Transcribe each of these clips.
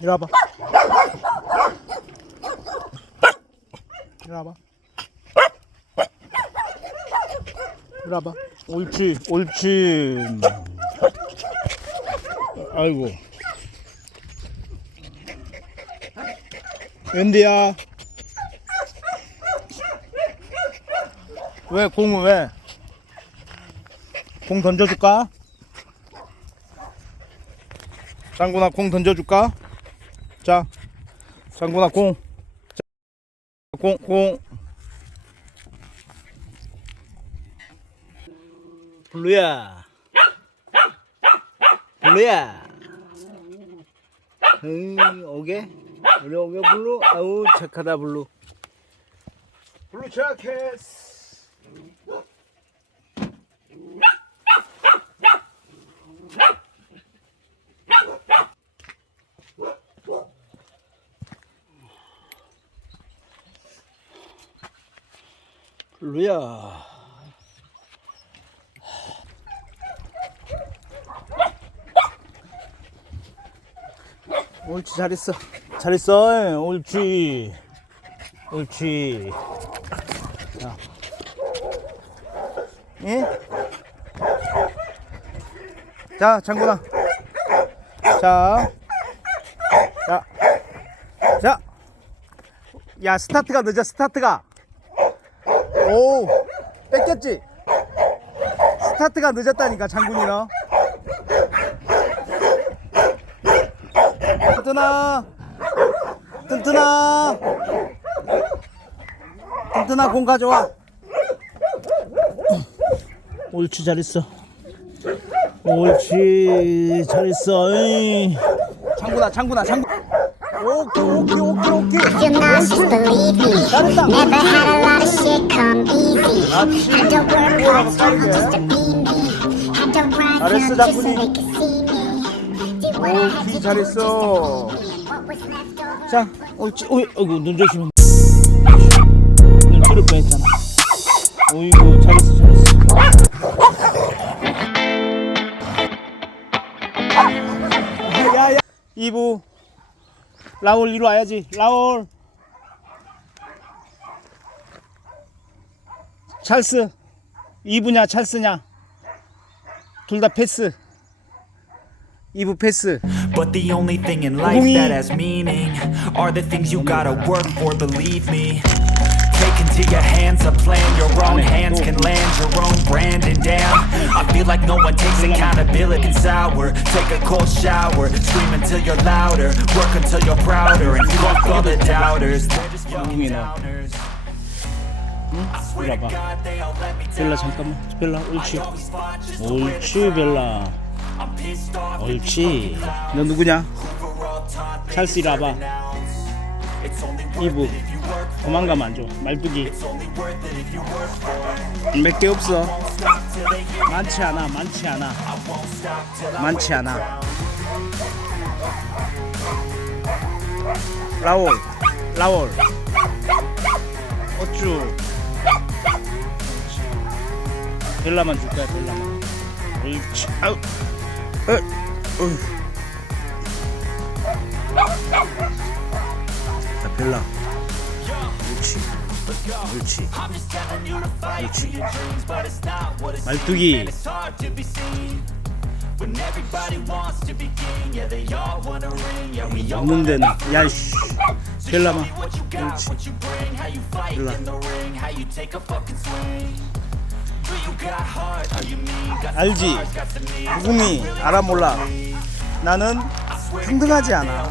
이리 와봐. 이리 와봐. 이리 와봐. 옳지, 옳지. 아이고. 웬디야? 왜 공은 왜? 공 던져줄까? 장군아 공 던져줄까? 자, 장군아 공. 자, 공, 공. 블루야. 블루야. 응, 오게? 우리 오게 블루? 아우 착하다 블루. 블루 착했 루야. 옳지 잘했어 잘했어 옳지 옳지 자. 예? 자 장군아 자 자, 자. 야 스타트가 늦어 스타트가 오 뺏겼지? 스타트가 늦었다니까 장군이 너 튼튼아 튼튼아. 튼튼아 공 가져와. 옳지 잘했어. 옳지 잘했어. 에이. 장군아 장군아 장군 오케이 오케이 오케이 오케이 You're not just believe me. 잘했다 Never had a lot of shit come easy. Had to work hard 빠르게. just to be me. Had to rise 잘했어, up just so they could see me. Did what I had to 오케이 do 잘했어 What was left over. 자 옳지 어이 어이구 눈 조심해 눈 뚫을 뻔했잖아 어이구 잘했어 잘했어 야야 2부 라울 이리 와야지 라울 찰스 2부냐 찰스냐 둘 다 패스 2부 패스 But the only thing in life that has meaning are the things you gotta work for, believe me. Take into your hands a plan, your own hands can land your own branding down. I feel like no one takes accountability, it's sour. Take a cold shower, scream until you're louder, work until you're prouder, and fuck all the doubters. They're just fucking ung이 나. downers. I swear to 봐봐. God, they all let me 벨라 down. 잠깐만 벨라 옳지 Always fought just to win. 옳지 벨라 I'm pissed off at these 옳지 clowns. 너 누구냐 We're all taught they 찰스 이리 와봐 It's only worth 이부 it if you work for 도망가면 안줘 말뚝이. 몇 개 없어. 많지 않아 많지 않아 많지 않아. 라올 라올 어쭈 벨라만 줄 거야 벨라만 옳지 아우 어, 어 벨라 옳지 옳지 옳지 말뚝이 없는 데는 야이씨 got, 옳지 벨라. 알지. 구금이 알아 몰라 나는 평등하지 않아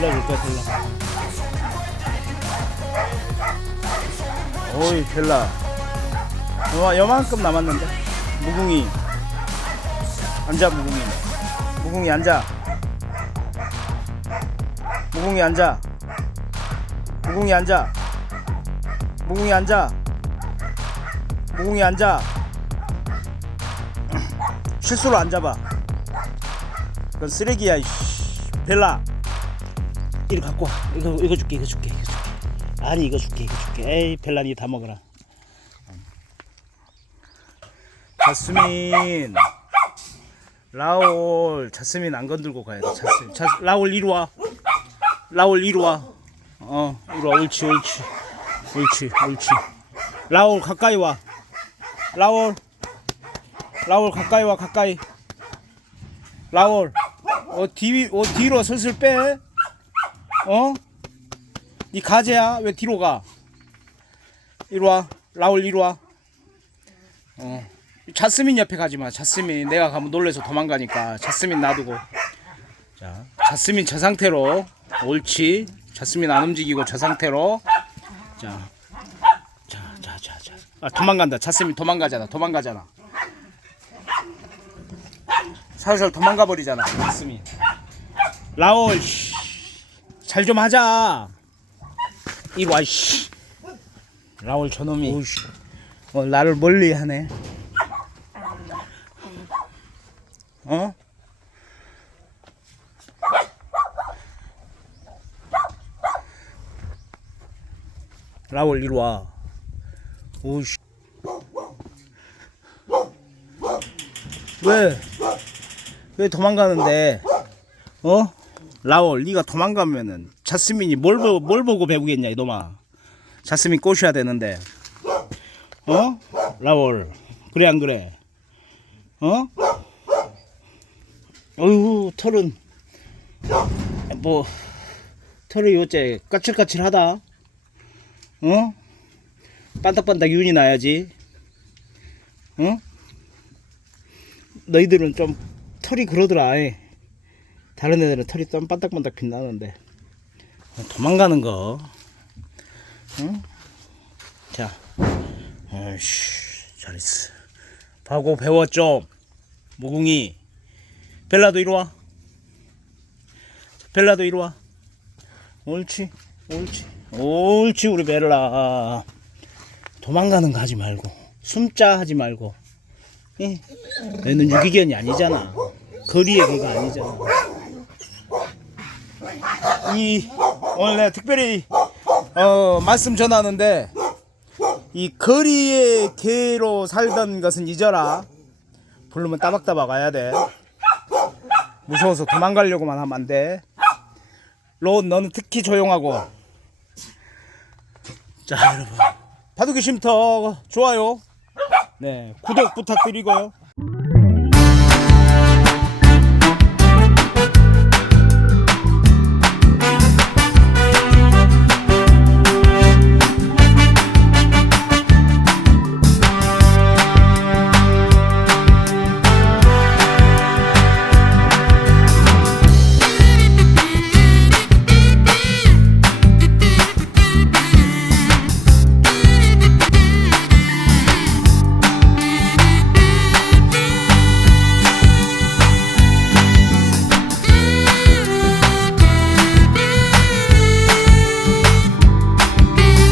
deserve an 벨라 줄 거야 벨라 오이 벨라 요, 요만큼 남았는데 무궁이 앉아 무궁이 무궁이 앉아 무궁이 앉아. 무궁이 앉아. 무궁이 앉아. 무궁이 앉아. 실수로 앉아봐. 그건 쓰레기야. 이씨. 벨라. 이리 갖고 와. 이거 이거 줄게. 이거 줄게. 이거 줄게. 아니 이거 줄게. 이거 줄게. 에이 니다 먹어라. 자스민. 라올 자스민 안 건들고 가야 돼. 자스민. 자, 라올 이리 와. 라올 이리 와. 어, 이리 와. 옳지, 옳지. 옳지, 옳지. 라올 가까이 와. 라올. 라올 가까이 와, 가까이. 라올. 어, 뒤, 어, 뒤로 슬슬 빼. 어? 니 가재야? 왜 뒤로 가? 이리 와. 라올 이리 와. 어. 자스민 옆에 가지 마. 자스민 내가 가면 놀래서 도망가니까 자스민 놔두고. 자, 자스민 저 상태로 옳지. 자스민 안 움직이고 저 상태로. 자, 자, 자, 자, 자. 아 도망간다. 자스민 도망가잖아. 도망가잖아. 살살 도망가 버리잖아. 자스민. 라올 잘 좀 하자. 이리 와 씨. 라올 저놈이. 어, 나를 멀리 하네. 어? 라울 이리 와. 오씨. 왜? 왜 도망가는데? 어? 라울, 네가 도망가면은 자스민이 뭘 보고 뭘 보고 배우겠냐 이놈아. 자스민 꼬셔야 되는데. 어? 라울. 그래 안 그래? 어? 어휴 털은 뭐 털이 요새 까칠까칠하다 어? 반딱반딱 윤이 나야지 어? 너희들은 좀 털이 그러더라 이. 다른 애들은 털이 좀 반딱반딱 빛나는데. 어, 도망가는 거. 응? 자. 어이씨 잘했어. 배워 좀 모궁이. 벨라도 이리 와. 벨라도 이리 와. 옳지 옳지 옳지 우리 벨라. 도망가는 거 하지 말고 숨자 하지 말고. 예. 너는 유기견이 아니잖아. 거리의 개가 아니잖아 이 오늘 내가 특별히 어 말씀 전하는데 이 거리의 개로 살던 것은 잊어라. 부르면 따박따박 와야 돼. 무서워서 도망가려고만 하면 안 돼. 론 너는 특히 조용하고. 자 여러분 바둑이 쉼터 좋아요. 네 구독 부탁드리고요.